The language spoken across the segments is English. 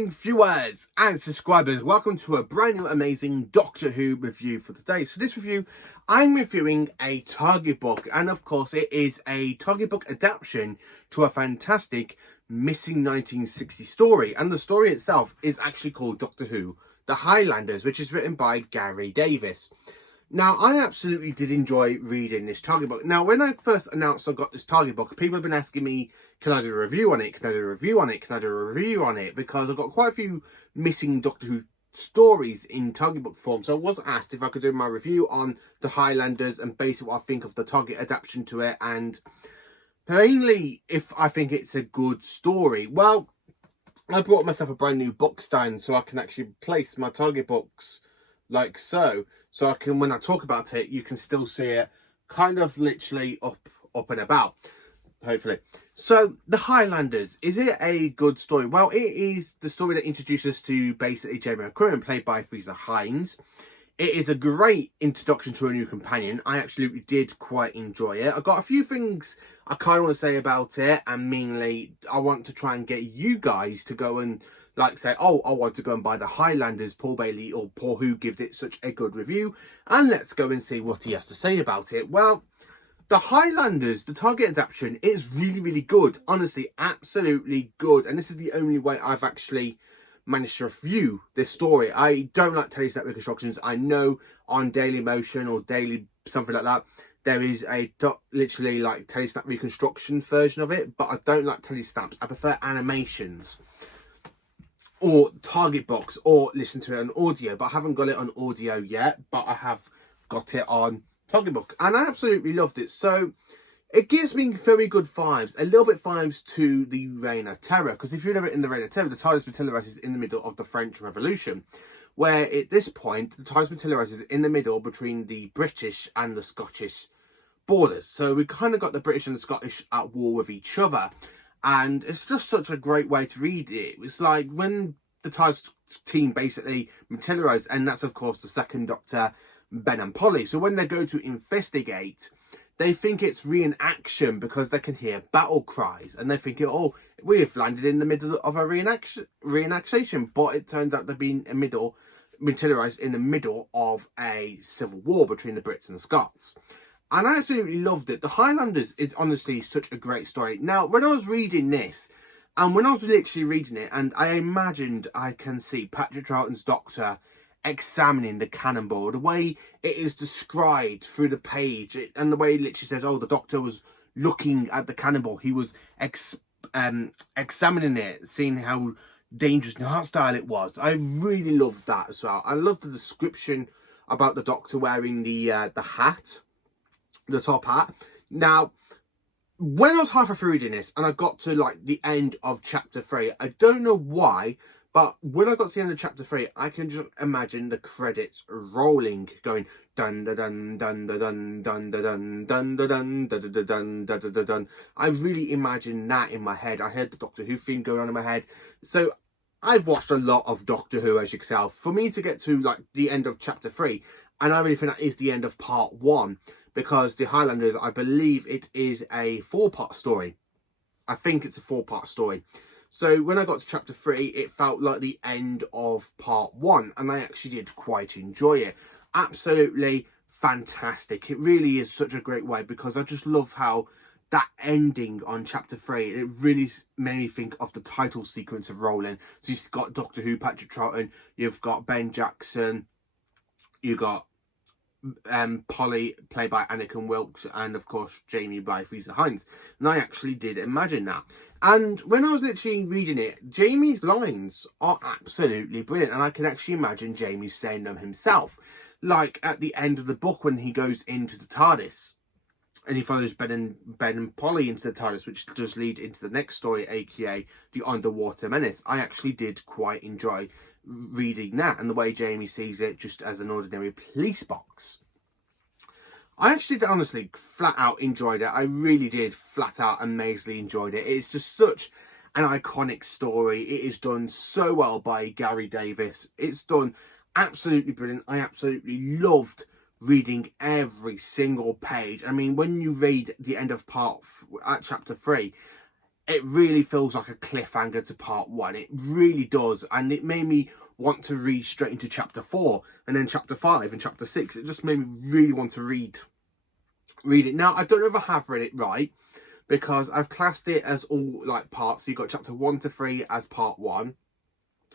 amazing viewers and subscribers, welcome to a brand new amazing Doctor Who review for today. So this review, I'm reviewing a target book, and of course it is a target book adaptation to a fantastic missing 1960 story, and the story itself is actually called Doctor Who The Highlanders, which is written by Gary Davis. Now, I absolutely did enjoy reading this target book. Now, when I first announced I got this target book, people have been asking me, can I do a review on it? Can I do a review on it? Can I do a review on it? Because I've got quite a few missing Doctor Who stories in target book form. So I was asked if I could do my review on The Highlanders and basically what I think of the target adaptation to it, and mainly if I think it's a good story. Well, I brought myself a brand new book stand so I can actually place my target books like so. So I can, when I talk about it, you can still see it kind of literally up and about, hopefully. So, The Highlanders, is it a good story? Well, it is the story that introduces us to basically Jamie McCurran, played by Who The Highlanders. It is a great introduction to a new companion. I absolutely did quite enjoy it. I've got a few things I kind of want to say about it, and mainly I want to try and get you guys to go and say, oh, I want to go and buy The Highlanders. Paul Bailey or PaulWho gives it such a good review, and let's go and see what he has to say about it. Well, The Highlanders, the target adaptation, is really, really good. Honestly, absolutely good. And this is the only way I've actually managed to review this story. I don't like telesnap reconstructions. I know on Daily Motion or Daily something like that, there is a literally like telesnap reconstruction version of it, but I don't like telesnaps. I prefer animations or target box, or listen to it on audio, but I haven't got it on audio yet, but I have got it on target book, and I absolutely loved it. So it gives me very good vibes, a little bit vibes to the Reign of Terror, because if you know it, in the Reign of Terror, the TARDIS materialises is in the middle of the French Revolution, where at this point the TARDIS materialises is in the middle between the British and the Scottish borders. So we kind of got the British and the Scottish at war with each other. And it's just such a great way to read it. It's like when the TARDIS team basically materialise, and that's of course the second Doctor, Ben and Polly. So when they go to investigate, they think it's reenaction because they can hear battle cries, and they think, oh, we've landed in the middle of a reenactation. But it turns out they've been materialised in the middle of a civil war between the Brits and the Scots. And I absolutely loved it. The Highlanders is honestly such a great story. Now, when I was reading this, and when I was literally reading it, and I imagined I can see Patrick Troughton's Doctor examining the cannonball, the way it is described through the page, and the way it literally says, oh, the Doctor was looking at the cannonball. He was examining it, seeing how dangerous and hostile it was. I really loved that as well. I loved the description about the Doctor wearing the hat. The top hat. Now, when I was halfway through reading this and I got to like the end of chapter 3, I don't know why, but when I got to the end of chapter 3, I can just imagine the credits rolling, going dun dun dun dun dun dun dun dun dun dun dun dun dun dun dun. I really imagined that in my head. I heard the Doctor Who theme going on in my head. So I've watched a lot of Doctor Who, as you can tell. For me to get to like the end of chapter 3, and I really think that is the end of part 1. Because The Highlanders, I believe it is a 4-part story. I think it's a 4-part story. So when I got to chapter 3, it felt like the end of part 1. And I actually did quite enjoy it. Absolutely fantastic. It really is such a great way, because I just love how that ending on chapter 3, it really made me think of the title sequence of Rolling. So you've got Doctor Who, Patrick Troughton, you've got Ben Jackson, you've got Polly, played by Anakin Wilkes, and of course Jamie by Who The Highlanders. And I actually did imagine that. And when I was literally reading it, Jamie's lines are absolutely brilliant, and I can actually imagine Jamie saying them himself. Like at the end of the book when he goes into the TARDIS and he follows Ben and Polly into the TARDIS, which does lead into the next story, aka The Underwater Menace. I actually did quite enjoy reading that, and the way Jamie sees it just as an ordinary police box. I actually honestly flat out enjoyed it. I really did flat out amazingly enjoyed it. It's just such an iconic story. It is done so well by Gary Davis. It's done absolutely brilliant. I absolutely loved reading every single page. I mean, when you read the end of chapter 3, it really feels like a cliffhanger to part 1. It really does. And it made me want to read straight into chapter 4 and then chapter 5 and chapter 6. It just made me really want to read it. Now, I don't know if I have read it right, because I've classed it as all like parts. So you've got chapter 1 to 3 as part 1.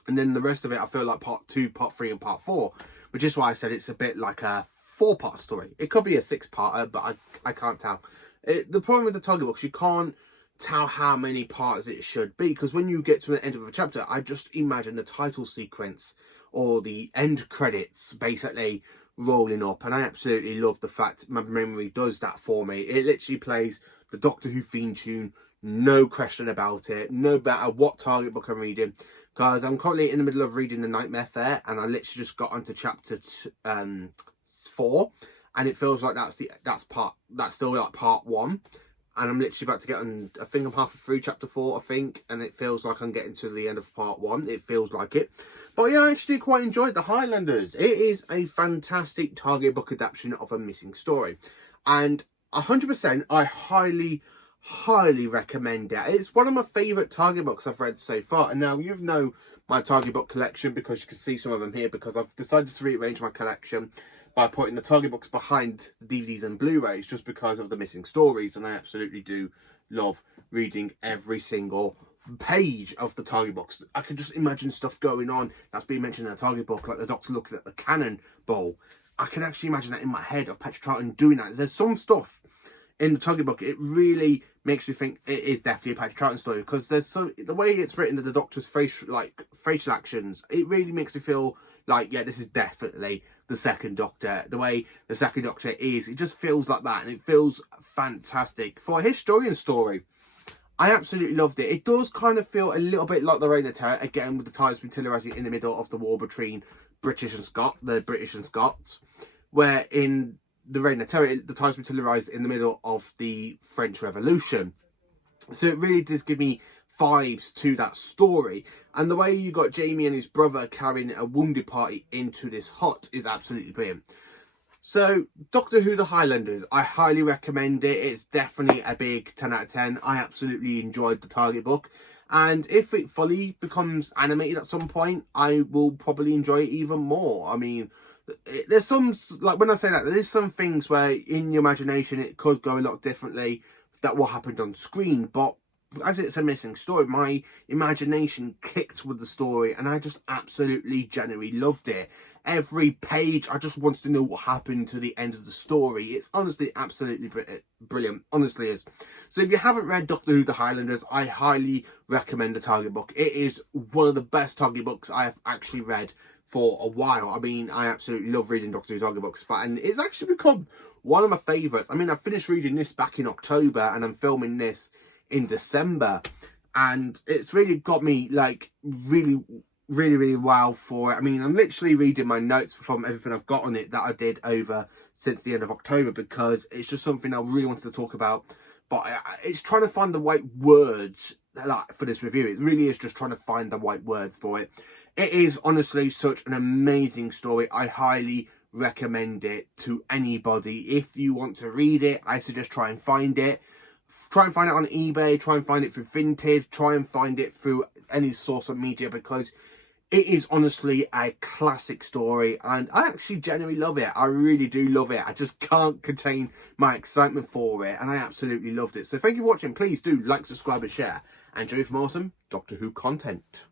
And then the rest of it, I feel like part 2, part 3 and part 4. Which is why I said it's a bit like a 4-part story. It could be a 6-parter, but I can't tell. The problem with the target books, you can't tell how many parts it should be. Because when you get to the end of a chapter, I just imagine the title sequence or the end credits basically rolling up. And I absolutely love the fact my memory does that for me. It literally plays the Doctor Who theme tune, no question about it, no matter what target book I'm reading. Because I'm currently in the middle of reading The Nightmare Fair, and I literally just got onto chapter 4, and it feels like that's still like part 1, and I'm literally about to get on. I think I'm halfway through chapter 4, I think, and it feels like I'm getting to the end of part 1. It feels like it, but yeah, I actually quite enjoyed The Highlanders. It is a fantastic target book adaptation of a missing story, and 100%, I highly recommend it. It's one of my favourite target books I've read so far. And now you know my target book collection, because you can see some of them here, because I've decided to rearrange my collection by putting the target books behind the DVDs and Blu-rays, just because of the missing stories. And I absolutely do love reading every single page of the target books. I can just imagine stuff going on that's being mentioned in a target book, like the Doctor looking at the cannon ball. I can actually imagine that in my head of Petra Troughton doing that. There's some stuff in the target book, it really makes me think it is definitely a Petra Troughton story, because there's the way it's written, the Doctor's facial actions, it really makes me feel like, yeah, this is definitely the second Doctor. The way the second Doctor is, it just feels like that, and it feels fantastic for a historian story. I absolutely loved it. It does kind of feel a little bit like the Reign of Terror, again with the times being Tillerizing in the middle of the war between the British and Scots, where in the Reign of Terror, the times being Tillerized in the middle of the French Revolution. So it really does give me vibes to that story. And the way you got Jamie and his brother carrying a wounded party into this hut is absolutely brilliant. So, Doctor Who The Highlanders, I highly recommend it. It's definitely a big 10 out of 10. I absolutely enjoyed the target book. And if it fully becomes animated at some point, I will probably enjoy it even more. I mean, there's some, like when I say that, there's some things where in your imagination it could go a lot differently than what happened on screen. But as it's a missing story, my imagination kicked with the story, and I just absolutely genuinely loved it. Every page, I just wanted to know what happened to the end of the story. It's honestly absolutely brilliant. Honestly is. So if you haven't read Doctor Who The Highlanders, I highly recommend the target book. It is one of the best target books I have actually read for a while. I mean, I absolutely love reading Doctor Who target books, and it's actually become one of my favourites. I mean, I finished reading this back in October, and I'm filming this in December, and it's really got me like really wow for it. I mean, I'm literally reading my notes from everything I've got on it that I did over since the end of October, because it's just something I really wanted to talk about. But it's trying to find the right words for this review. It really is just trying to find the right words for it. It is honestly such an amazing story. I highly recommend it to anybody. If you want to read it, I suggest try and find it. Try and find it on eBay, try and find it through Vintage, try and find it through any source of media, because it is honestly a classic story, and I actually genuinely love it. I really do love it. I just can't contain my excitement for it, and I absolutely loved it. So thank you for watching. Please do like, subscribe and share, and enjoy some awesome Doctor Who content.